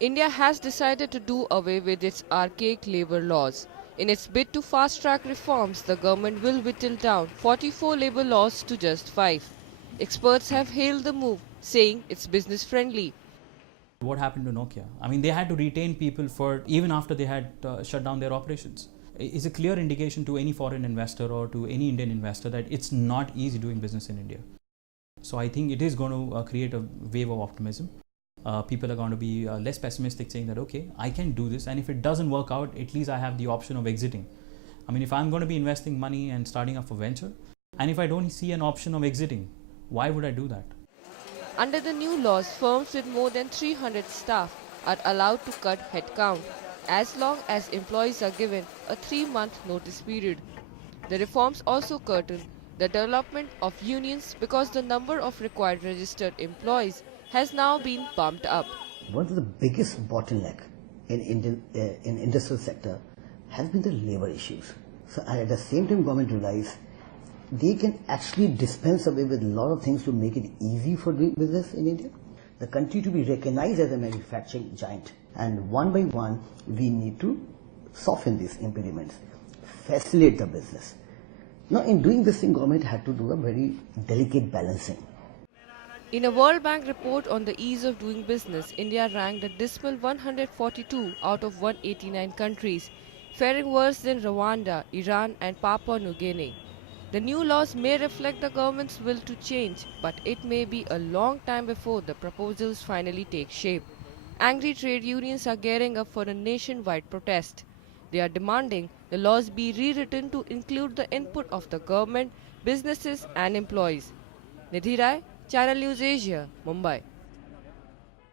India has decided to do away with its archaic labour laws. In its bid to fast-track reforms, the government will whittle down 44 labour laws to just 5. Experts have hailed the move, saying it's business-friendly. What happened to Nokia? I mean, they had to retain people for even after they had shut down their operations. It's a clear indication to any foreign investor or to any Indian investor that it's not easy doing business in India. So I think it is going to create a wave of optimism. People are going to be less pessimistic, saying that, okay, I can do this, and if it doesn't work out, at least I have the option of exiting. I mean, if I'm going to be investing money and starting up a venture, and if I don't see an option of exiting, why would I do that? Under the new laws, firms with more than 300 staff are allowed to cut headcount, as long as employees are given a 3-month notice period. The reforms also curtail the development of unions because the number of required registered employees has now been bumped up. One of the biggest bottleneck in industrial sector has been the labor issues. So at the same time, government realized they can actually dispense away with a lot of things to make it easy for doing business in India. The country to be recognized as a manufacturing giant, and one by one we need to soften these impediments, facilitate the business. Now in doing this thing, government had to do a very delicate balancing. In a World Bank report on the ease of doing business, India ranked a dismal 142 out of 189 countries, faring worse than Rwanda, Iran and Papua New Guinea. The new laws may reflect the government's will to change, but it may be a long time before the proposals finally take shape. Angry trade unions are gearing up for a nationwide protest. They are demanding the laws be rewritten to include the input of the government, businesses and employees. Nidhi Rai, Channel News Asia, Mumbai.